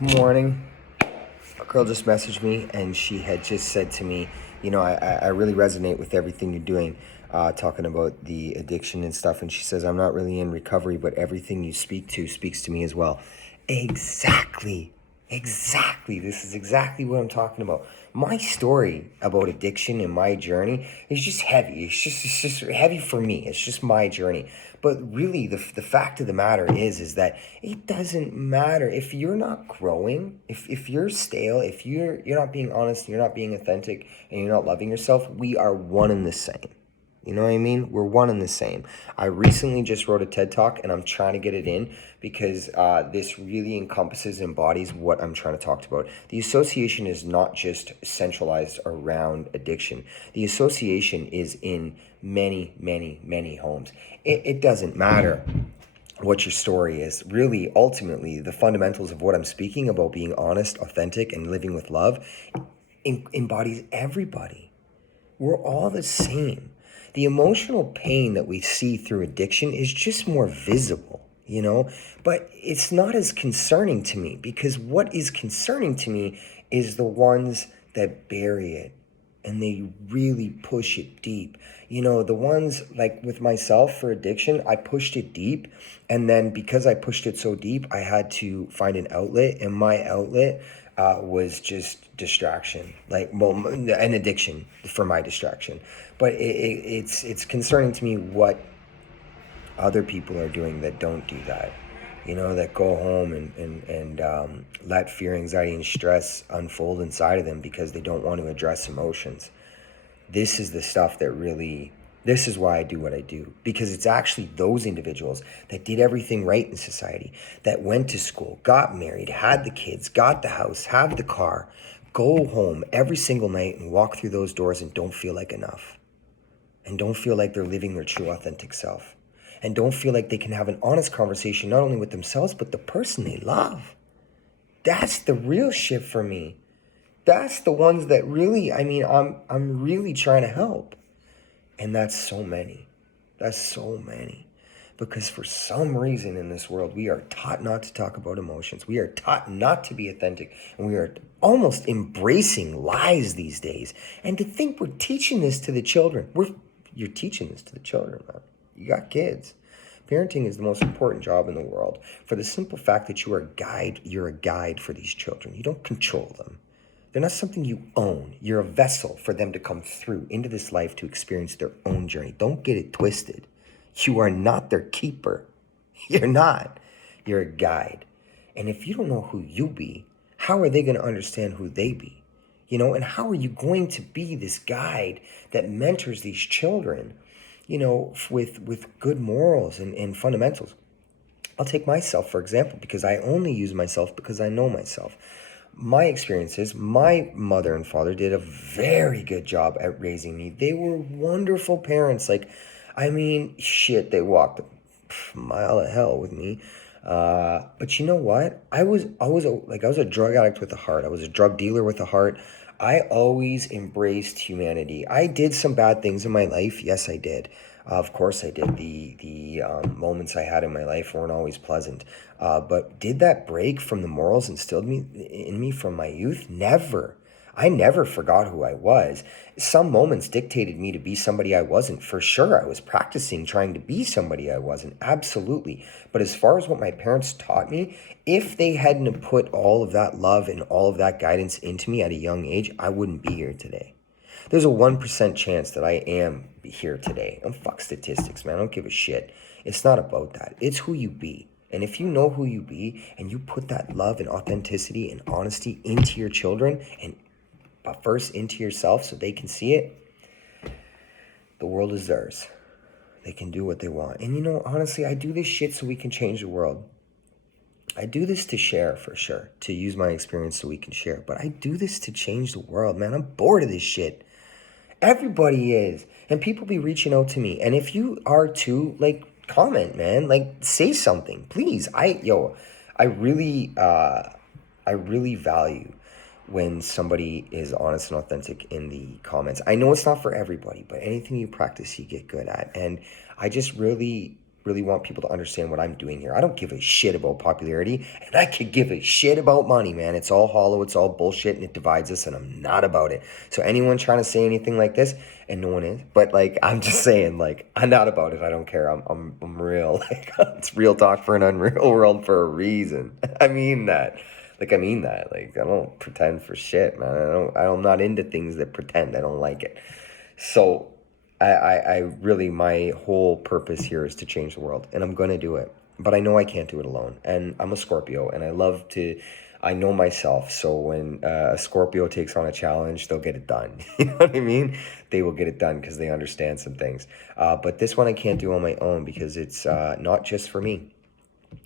Morning. A girl just messaged me and she had just said to me, I really resonate with everything you're doing, talking about the addiction and stuff. And she says, I'm not really in recovery, but everything you speak to speaks to me as well. Exactly. Exactly. This is exactly what I'm talking about. My story about addiction and my journey is just heavy. It's just heavy for me. It's just my journey. But really, the fact of the matter is that it doesn't matter if you're not growing, if you're stale, if you're not being honest, you're not being authentic, and you're not loving yourself. We are one and the same. You know what I mean? We're one and the same. I recently just wrote a TED Talk and I'm trying to get it in because this really encompasses, embodies what I'm trying to talk about. The association is not just centralized around addiction. The association is in many, many, many homes. It doesn't matter what your story is. Really, ultimately, the fundamentals of what I'm speaking about, being honest, authentic, and living with love, embodies everybody. We're all the same. The emotional pain that we see through addiction is just more visible. But it's not as concerning to me because what is concerning to me is the ones that bury it and they really push it deep. The ones like with myself for addiction, I pushed it deep. And then because I pushed it so deep, I had to find an outlet. And my outlet was just distraction, like, well, an addiction for my distraction. But it's concerning to me what other people are doing that don't do that. That go home and let fear, anxiety, and stress unfold inside of them because they don't want to address emotions. This is the stuff that really, this is why I do what I do, because it's actually those individuals that did everything right in society, that went to school, got married, had the kids, got the house, have the car, go home every single night and walk through those doors and don't feel like enough, and don't feel like they're living their true authentic self, and don't feel like they can have an honest conversation not only with themselves but the person they love. That's the real shit for me. That's the ones that really, I'm really trying to help. And that's so many. That's so many. Because for some reason in this world, we are taught not to talk about emotions. We are taught not to be authentic. And we are almost embracing lies these days. And to think we're teaching this to the children. You're teaching this to the children, man. You got kids. Parenting is the most important job in the world for the simple fact that you're a guide for these children. You don't control them. They're not something you own. You're a vessel for them to come through into this life to experience their own journey. Don't get it twisted. You are not their keeper. You're not. You're a guide. And if you don't know who you be, how are they going to understand who they be? And how are you going to be this guide that mentors these children, with good morals and fundamentals? I'll take myself, for example, because I only use myself because I know myself. My experiences, my mother and father did a very good job at raising me. They were wonderful parents. Like, shit, they walked a mile of hell with me. But you know what? I was a drug addict with a heart. I was a drug dealer with a heart. I always embraced humanity. I did some bad things in my life. Yes, I did. Of course, I did. The moments I had in my life weren't always pleasant. But did that break from the morals instilled in me from my youth? Never. I never forgot who I was. Some moments dictated me to be somebody I wasn't. For sure, I was practicing trying to be somebody I wasn't. Absolutely. But as far as what my parents taught me, if they hadn't put all of that love and all of that guidance into me at a young age, I wouldn't be here today. There's a 1% chance that I am here today. And fuck statistics, man. I don't give a shit. It's not about that. It's who you be. And if you know who you be and you put that love and authenticity and honesty into your children, but first into yourself so they can see it, the world is theirs. They can do what they want. And honestly, I do this shit so we can change the world. I do this to share, for sure, to use my experience so we can share. But I do this to change the world, man. I'm bored of this shit. Everybody is. And people be reaching out to me. And if you are too, like, comment, man. Like, say something. Please. I really value when somebody is honest and authentic in the comments. I know it's not for everybody, but anything you practice, you get good at. And I just really really want people to understand what I'm doing here. I don't give a shit about popularity, and I could give a shit about money, man. It's all hollow, it's all bullshit, and it divides us, and I'm not about it. So anyone trying to say anything like this, and no one is, but like I'm just saying, like I'm not about it. I don't care. I'm real. Like it's real talk for an unreal world for a reason. I mean that. I mean that. Like I don't pretend for shit, man. I'm not into things that pretend. I don't like it. So I really, my whole purpose here is to change the world, and I'm going to do it. But I know I can't do it alone. And I'm a Scorpio, and I know myself. So when a Scorpio takes on a challenge, they'll get it done. You know what I mean? They will get it done because they understand some things. But this one I can't do on my own because it's not just for me.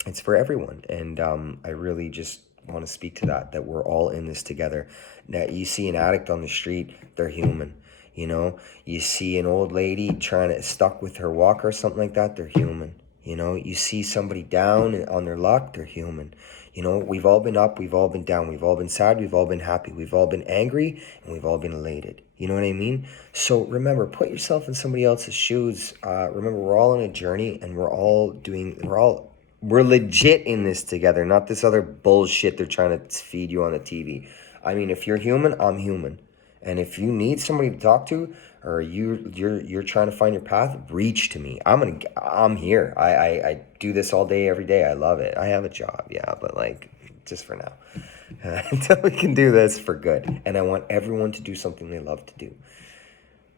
It's for everyone. And I really just want to speak to that we're all in this together. Now, you see an addict on the street, they're human. You know, you see an old lady stuck with her walker or something like that, they're human. You know, you see somebody down on their luck, they're human. You know, we've all been up, we've all been down, we've all been sad, we've all been happy, we've all been angry, and we've all been elated. You know what I mean? So remember, put yourself in somebody else's shoes. Remember, we're all on a journey, and we're legit in this together, not this other bullshit they're trying to feed you on the TV. I mean, if you're human, I'm human. And if you need somebody to talk to, or you're trying to find your path, reach to me. I'm here. I do this all day, every day. I love it. I have a job, yeah, but like just for now. Until we can do this for good. And I want everyone to do something they love to do.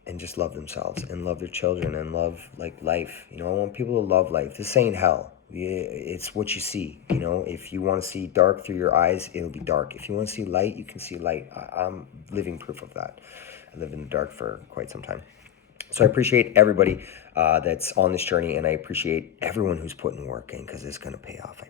And just love themselves and love their children and love like life. You know, I want people to love life. This ain't hell. It's what you see. You know, if you want to see dark through your eyes, it'll be dark. If you want to see light, you can see light. I'm living proof of that. I lived in the dark for quite some time. So I appreciate everybody that's on this journey, and I appreciate everyone who's putting work in because it's going to pay off. I